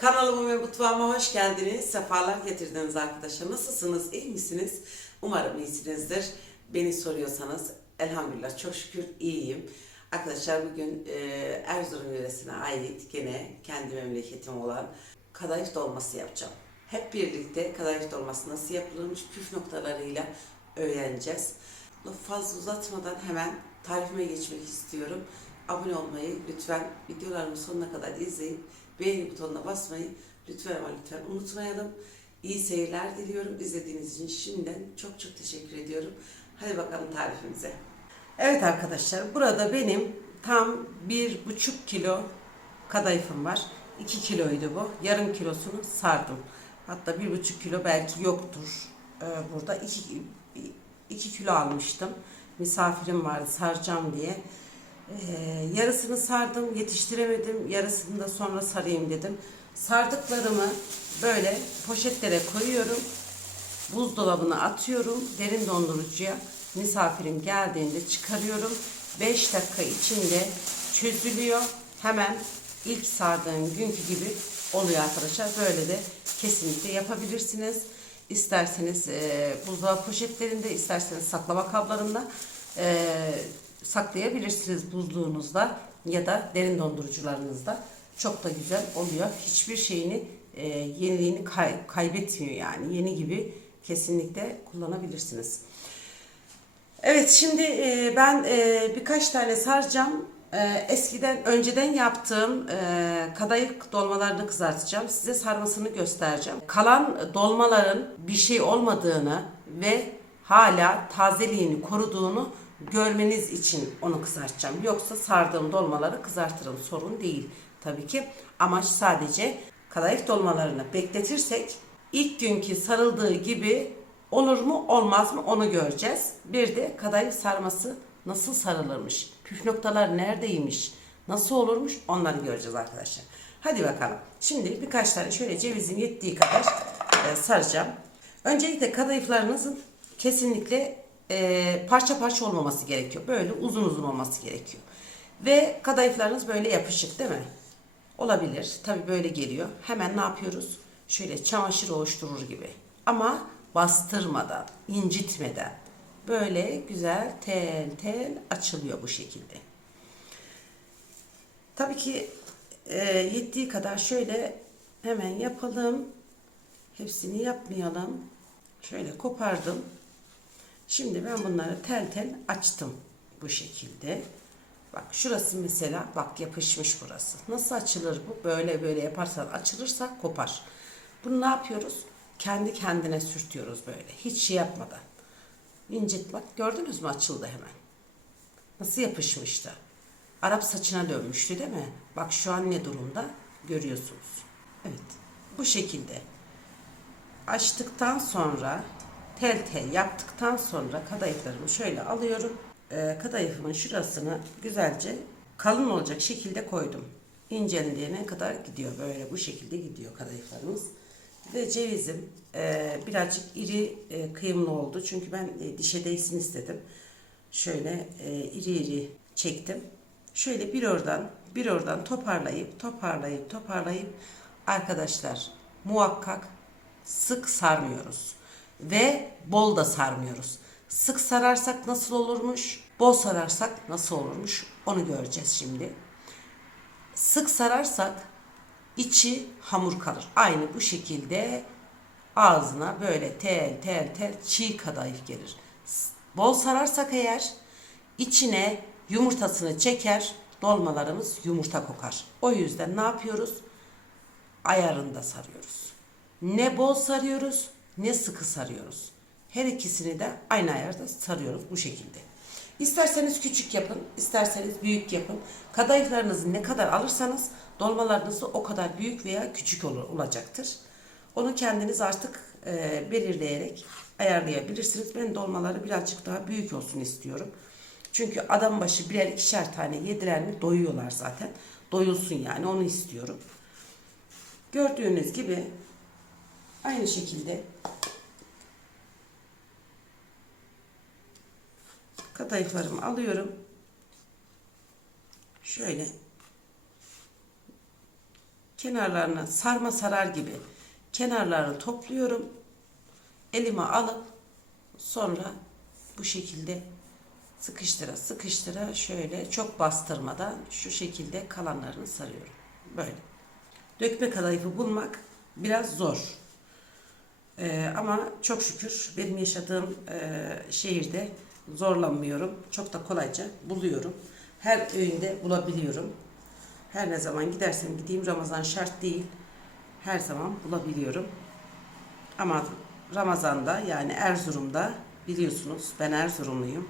Kanalıma ve mutfağıma hoş geldiniz. Sefalar getirdiniz arkadaşlar. Nasılsınız? İyi misiniz? Umarım iyisinizdir. Beni soruyorsanız elhamdülillah çok şükür iyiyim. Arkadaşlar bugün e, Erzurum yöresine ait gene kendi memleketim olan kadayıf dolması yapacağım. Hep birlikte kadayıf dolması nasıl yapılırmış püf noktalarıyla öğreneceğiz. Fazla uzatmadan hemen tarifime geçmek istiyorum. Abone olmayı lütfen videolarımı sonuna kadar izleyin. Beğeni butonuna basmayı lütfen ama lütfen unutmayalım. İyi seyirler diliyorum. İzlediğiniz için şimdiden çok çok teşekkür ediyorum. Hadi bakalım tarifimize. Evet arkadaşlar burada benim tam bir buçuk kilo kadayıfım var. 2 kiloydu bu. Yarım kilosunu sardım. Hatta bir buçuk kilo belki yoktur. Ee, burada 2 2 kilo almıştım. Misafirim vardı saracağım diye. Ee, yarısını sardım, yetiştiremedim. Yarısını da sonra sarayım dedim. Sardıklarımı böyle poşetlere koyuyorum. Buzdolabına atıyorum. Derin dondurucuya misafirim geldiğinde çıkarıyorum. 5 dakika içinde çözülüyor. Hemen ilk sardığım günkü gibi oluyor arkadaşlar. Böyle de kesinlikle yapabilirsiniz. İsterseniz e, buzdolabı poşetlerinde, isterseniz saklama kablarında e, saklayabilirsiniz buzluğunuzda ya da derin dondurucularınızda. Çok da güzel oluyor. Hiçbir şeyini e, yeniliğini kay- kaybetmiyor yani. Yeni gibi kesinlikle kullanabilirsiniz. Evet şimdi e, ben e, birkaç tane saracağım. E, eskiden önceden yaptığım e, kadayıf dolmalarını kızartacağım. Size sarmasını göstereceğim. Kalan dolmaların bir şey olmadığını ve hala tazeliğini koruduğunu görmeniz için onu kızartacağım. Yoksa sardığım dolmaları kızartırım. Sorun değil tabii ki. Amaç sadece kadayıf dolmalarını bekletirsek ilk günkü sarıldığı gibi olur mu olmaz mı onu göreceğiz. Bir de kadayıf sarması nasıl sarılırmış, püf noktalar neredeymiş, nasıl olurmuş onları göreceğiz arkadaşlar. Hadi bakalım. Şimdi birkaç tane şöyle cevizin yettiği kadar e, saracağım. Öncelikle kadayıflarınızın kesinlikle e, parça parça olmaması gerekiyor. Böyle uzun uzun olması gerekiyor. Ve kadayıflarınız böyle yapışık değil mi? Olabilir. Tabii böyle geliyor. Hemen ne yapıyoruz? Şöyle çamaşır oluşturur gibi. Ama bastırmadan, incitmeden böyle güzel tel tel açılıyor bu şekilde. Tabii ki e, yettiği kadar şöyle hemen yapalım. Hepsini yapmayalım. Şöyle kopardım. Şimdi ben bunları tel tel açtım bu şekilde. Bak şurası mesela bak yapışmış burası. Nasıl açılır bu? Böyle böyle yaparsan açılırsa kopar. Bunu ne yapıyoruz? Kendi kendine sürtüyoruz böyle. Hiç şey yapmadan. İncit bak gördünüz mü açıldı hemen. Nasıl yapışmıştı? Arap saçına dönmüştü değil mi? Bak şu an ne durumda görüyorsunuz. Evet bu şekilde açtıktan sonra tel tel yaptıktan sonra kadayıflarımı şöyle alıyorum. Ee, kadayıfımın şurasını güzelce kalın olacak şekilde koydum. İnceldiğine kadar gidiyor böyle bu şekilde gidiyor kadayıflarımız. Ve cevizim e, birazcık iri e, kıyımlı oldu. Çünkü ben e, dişe değsin istedim. Şöyle e, iri iri çektim. Şöyle bir oradan bir oradan toparlayıp toparlayıp toparlayıp arkadaşlar muhakkak sık sarmıyoruz ve bol da sarmıyoruz. Sık sararsak nasıl olurmuş? Bol sararsak nasıl olurmuş? Onu göreceğiz şimdi. Sık sararsak içi hamur kalır. Aynı bu şekilde ağzına böyle tel tel tel çiğ kadayıf gelir. Bol sararsak eğer içine yumurtasını çeker, dolmalarımız yumurta kokar. O yüzden ne yapıyoruz? Ayarında sarıyoruz. Ne bol sarıyoruz ne sıkı sarıyoruz. Her ikisini de aynı ayarda sarıyoruz bu şekilde. İsterseniz küçük yapın, isterseniz büyük yapın. Kadayıflarınızı ne kadar alırsanız dolmalarınız da o kadar büyük veya küçük olur, olacaktır. Onu kendiniz artık e, belirleyerek ayarlayabilirsiniz. Ben dolmaları birazcık daha büyük olsun istiyorum. Çünkü adam başı birer ikişer tane yediler mi doyuyorlar zaten. Doyulsun yani onu istiyorum. Gördüğünüz gibi aynı şekilde kadayıflarımı alıyorum. Şöyle kenarlarını sarma sarar gibi kenarlarını topluyorum. Elime alıp sonra bu şekilde sıkıştıra sıkıştıra şöyle çok bastırmadan şu şekilde kalanlarını sarıyorum. Böyle. Dökme kadayıfı bulmak biraz zor. Ee, ama çok şükür benim yaşadığım e, şehirde zorlanmıyorum. Çok da kolayca buluyorum. Her öğünde bulabiliyorum. Her ne zaman gidersem gideyim Ramazan şart değil. Her zaman bulabiliyorum. Ama Ramazan'da yani Erzurum'da biliyorsunuz ben Erzurumluyum.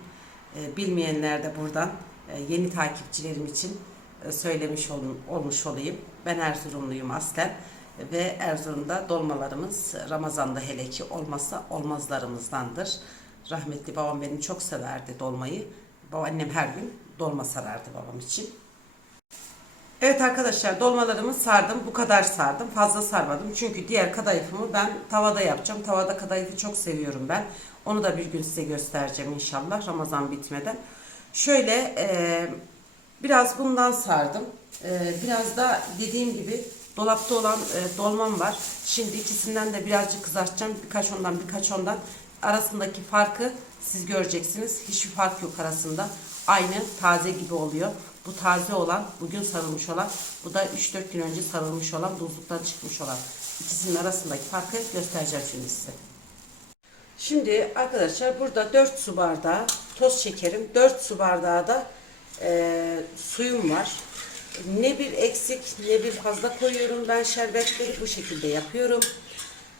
Ee, bilmeyenler de buradan e, yeni takipçilerim için e, söylemiş olun, olmuş olayım. Ben Erzurumluyum aslen ve Erzurum'da dolmalarımız Ramazan'da hele ki olmazsa olmazlarımızdandır. Rahmetli babam benim çok severdi dolmayı. Babaannem her gün dolma sarardı babam için. Evet arkadaşlar dolmalarımı sardım. Bu kadar sardım. Fazla sarmadım. Çünkü diğer kadayıfımı ben tavada yapacağım. Tavada kadayıfı çok seviyorum ben. Onu da bir gün size göstereceğim inşallah Ramazan bitmeden. Şöyle e, biraz bundan sardım. E, biraz da dediğim gibi dolapta olan e, dolmam var. Şimdi ikisinden de birazcık kızartacağım. Birkaç ondan birkaç ondan. Arasındaki farkı siz göreceksiniz. Hiçbir fark yok arasında. Aynı taze gibi oluyor. Bu taze olan, bugün sarılmış olan, bu da 3-4 gün önce sarılmış olan, buzluktan çıkmış olan. İkisinin arasındaki farkı göstereceğim şimdi size. Şimdi arkadaşlar burada 4 su bardağı toz şekerim, 4 su bardağı da e, suyum var. Ne bir eksik ne bir fazla koyuyorum. Ben şerbetleri bu şekilde yapıyorum.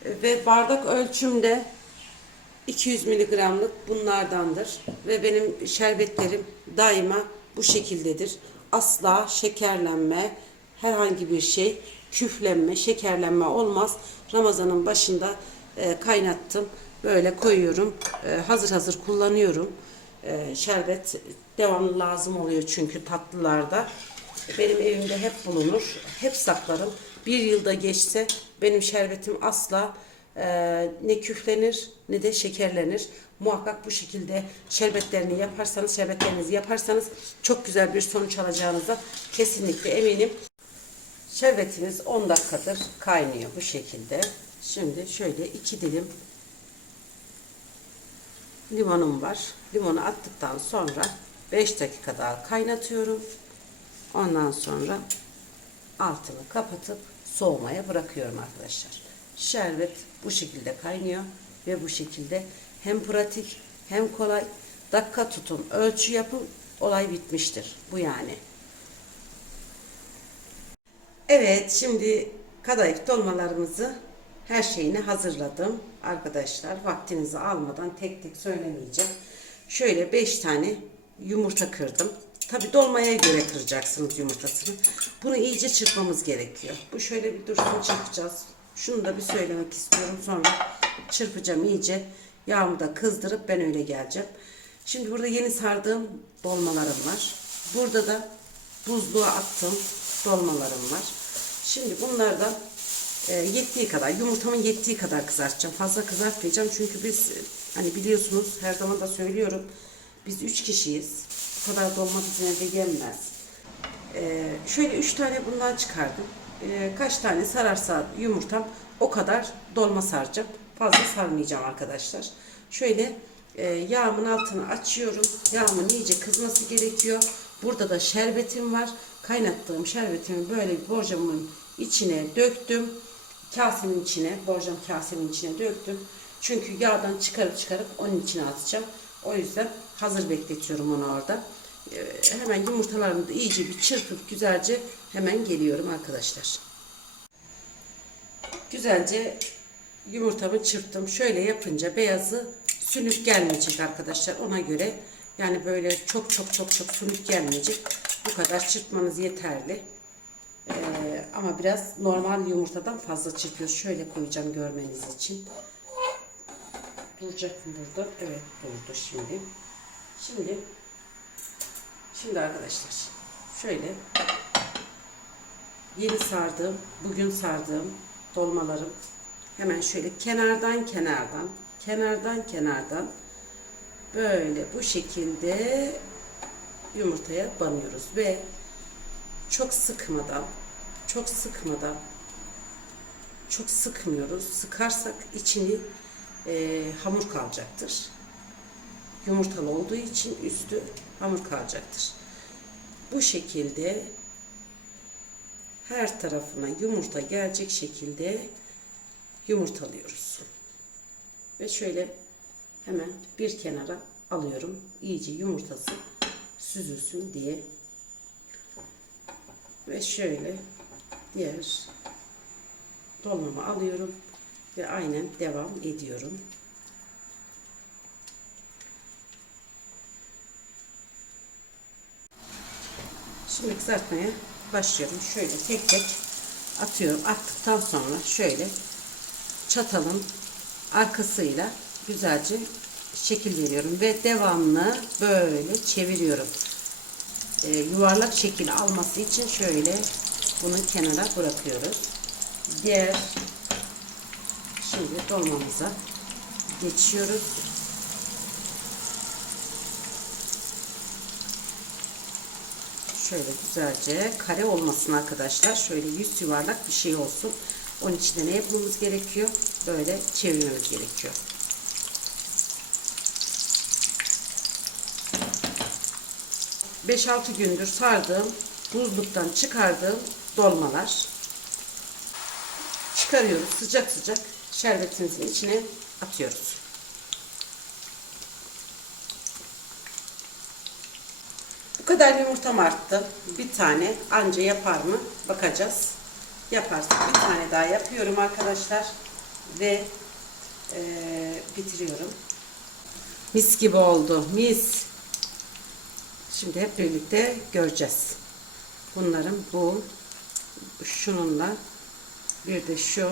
Ve bardak ölçümde 200 miligramlık bunlardandır. Ve benim şerbetlerim daima bu şekildedir. Asla şekerlenme, herhangi bir şey, küflenme, şekerlenme olmaz. Ramazanın başında e, kaynattım. Böyle koyuyorum. E, hazır hazır kullanıyorum. E, şerbet devamlı lazım oluyor çünkü tatlılarda. Benim evimde hep bulunur. Hep saklarım. Bir yılda geçse benim şerbetim asla e, ne küflenir ne de şekerlenir. Muhakkak bu şekilde şerbetlerini yaparsanız, şerbetlerinizi yaparsanız çok güzel bir sonuç alacağınıza kesinlikle eminim. Şerbetimiz 10 dakikadır kaynıyor bu şekilde. Şimdi şöyle iki dilim limonum var. Limonu attıktan sonra 5 dakika daha kaynatıyorum. Ondan sonra altını kapatıp soğumaya bırakıyorum arkadaşlar. Şerbet bu şekilde kaynıyor ve bu şekilde hem pratik hem kolay. Dakika tutun, ölçü yapın, olay bitmiştir. Bu yani. Evet, şimdi kadayıf dolmalarımızı her şeyini hazırladım. Arkadaşlar vaktinizi almadan tek tek söylemeyeceğim. Şöyle 5 tane yumurta kırdım. Tabi dolmaya göre kıracaksınız yumurtasını. Bunu iyice çırpmamız gerekiyor. Bu şöyle bir dursun çırpacağız. Şunu da bir söylemek istiyorum. Sonra çırpacağım iyice. Yağımı da kızdırıp ben öyle geleceğim. Şimdi burada yeni sardığım dolmalarım var. Burada da buzluğa attığım dolmalarım var. Şimdi bunlardan e, yettiği kadar, yumurtamın yettiği kadar kızartacağım. Fazla kızartmayacağım çünkü biz e, hani biliyorsunuz her zaman da söylüyorum. Biz üç kişiyiz. Bu kadar dolma evde yenmez. E, şöyle üç tane bundan çıkardım. E, kaç tane sararsa yumurtam o kadar dolma saracağım. Fazla sarmayacağım arkadaşlar. Şöyle e, yağımın altını açıyorum. Yağımın iyice kızması gerekiyor. Burada da şerbetim var. Kaynattığım şerbetimi böyle bir borcamın içine döktüm. Kasemin içine, borcam kasemin içine döktüm. Çünkü yağdan çıkarıp çıkarıp onun içine atacağım. O yüzden hazır bekletiyorum onu orada. Ee, hemen yumurtalarımı da iyice bir çırpıp güzelce hemen geliyorum arkadaşlar. Güzelce yumurtamı çırptım. Şöyle yapınca beyazı sünük gelmeyecek arkadaşlar. Ona göre yani böyle çok çok çok çok sünük gelmeyecek. Bu kadar çırpmanız yeterli. Ee, ama biraz normal yumurtadan fazla çırpıyoruz. Şöyle koyacağım görmeniz için. Duracak mı burada? Evet durdu şimdi. Şimdi şimdi arkadaşlar şöyle yeni sardığım, bugün sardığım dolmalarım hemen şöyle kenardan kenardan kenardan kenardan böyle bu şekilde yumurtaya banıyoruz ve çok sıkmadan çok sıkmadan çok sıkmıyoruz. Sıkarsak içini e, hamur kalacaktır. Yumurtalı olduğu için üstü hamur kalacaktır. Bu şekilde her tarafına yumurta gelecek şekilde yumurtalıyoruz. Ve şöyle hemen bir kenara alıyorum. İyice yumurtası süzülsün diye. Ve şöyle diğer dolmamı alıyorum ve aynen devam ediyorum. Şimdi kızartmaya başlıyorum. Şöyle tek tek atıyorum. Attıktan sonra şöyle çatalın arkasıyla güzelce şekil veriyorum ve devamlı böyle çeviriyorum. Ee, yuvarlak şekil alması için şöyle bunu kenara bırakıyoruz. Diğer şimdi dolmamıza geçiyoruz. Şöyle güzelce kare olmasın arkadaşlar. Şöyle yüz yuvarlak bir şey olsun. Onun için de ne yapmamız gerekiyor? Böyle çevirmemiz gerekiyor. Beş altı gündür sardığım, buzluktan çıkardığım dolmalar. Çıkarıyoruz sıcak sıcak şerbetimizin içine atıyoruz. Kadar yumurtam arttı. Bir tane anca yapar mı? Bakacağız. Yaparsa bir tane daha yapıyorum arkadaşlar. Ve eee, bitiriyorum. Mis gibi oldu. Mis. Şimdi hep birlikte göreceğiz. Bunların bu şununla bir de şu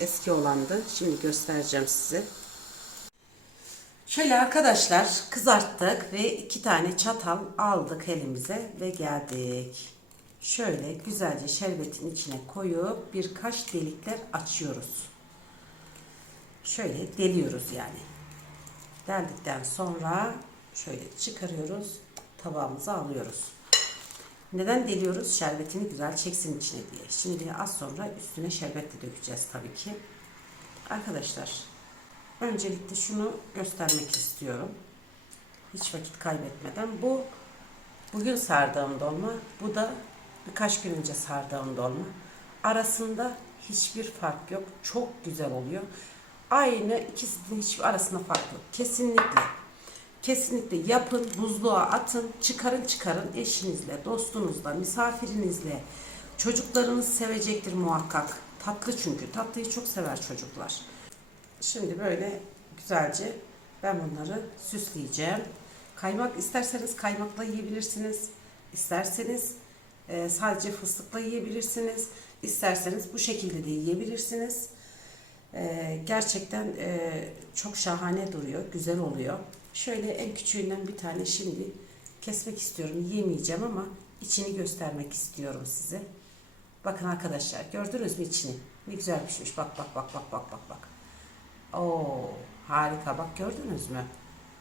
eski olandı. Şimdi göstereceğim size. Şöyle arkadaşlar kızarttık ve iki tane çatal aldık elimize ve geldik. Şöyle güzelce şerbetin içine koyup birkaç delikler açıyoruz. Şöyle deliyoruz yani. Deldikten sonra şöyle çıkarıyoruz. Tabağımıza alıyoruz. Neden deliyoruz? Şerbetini güzel çeksin içine diye. Şimdi az sonra üstüne şerbet de dökeceğiz tabii ki. Arkadaşlar öncelikle şunu göstermek istiyorum. Hiç vakit kaybetmeden. Bu bugün sardığım dolma. Bu da birkaç gün önce sardığım dolma. Arasında hiçbir fark yok. Çok güzel oluyor. Aynı ikisinin hiçbir arasında fark yok. Kesinlikle. Kesinlikle yapın, buzluğa atın, çıkarın çıkarın eşinizle, dostunuzla, misafirinizle. Çocuklarınız sevecektir muhakkak. Tatlı çünkü. Tatlıyı çok sever çocuklar. Şimdi böyle güzelce ben bunları süsleyeceğim. Kaymak isterseniz kaymakla yiyebilirsiniz. İsterseniz e, sadece fıstıkla yiyebilirsiniz. İsterseniz bu şekilde de yiyebilirsiniz. E, gerçekten e, çok şahane duruyor. Güzel oluyor. Şöyle en küçüğünden bir tane şimdi kesmek istiyorum. Yemeyeceğim ama içini göstermek istiyorum size. Bakın arkadaşlar gördünüz mü içini? Ne güzel pişmiş. Bak bak bak bak bak bak bak. Oo harika bak gördünüz mü?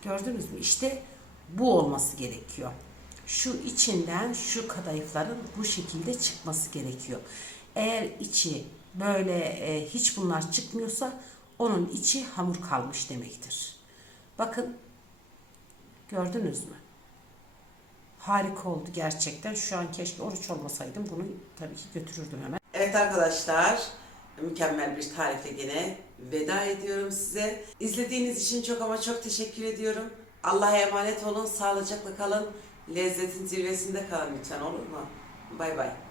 Gördünüz mü? İşte bu olması gerekiyor. Şu içinden şu kadayıfların bu şekilde çıkması gerekiyor. Eğer içi böyle e, hiç bunlar çıkmıyorsa onun içi hamur kalmış demektir. Bakın gördünüz mü? Harika oldu gerçekten. Şu an keşke oruç olmasaydım bunu tabii ki götürürdüm hemen. Evet arkadaşlar mükemmel bir tarifle yine veda ediyorum size. İzlediğiniz için çok ama çok teşekkür ediyorum. Allah'a emanet olun, sağlıcakla kalın. Lezzetin zirvesinde kalın lütfen olur mu? Bay bay.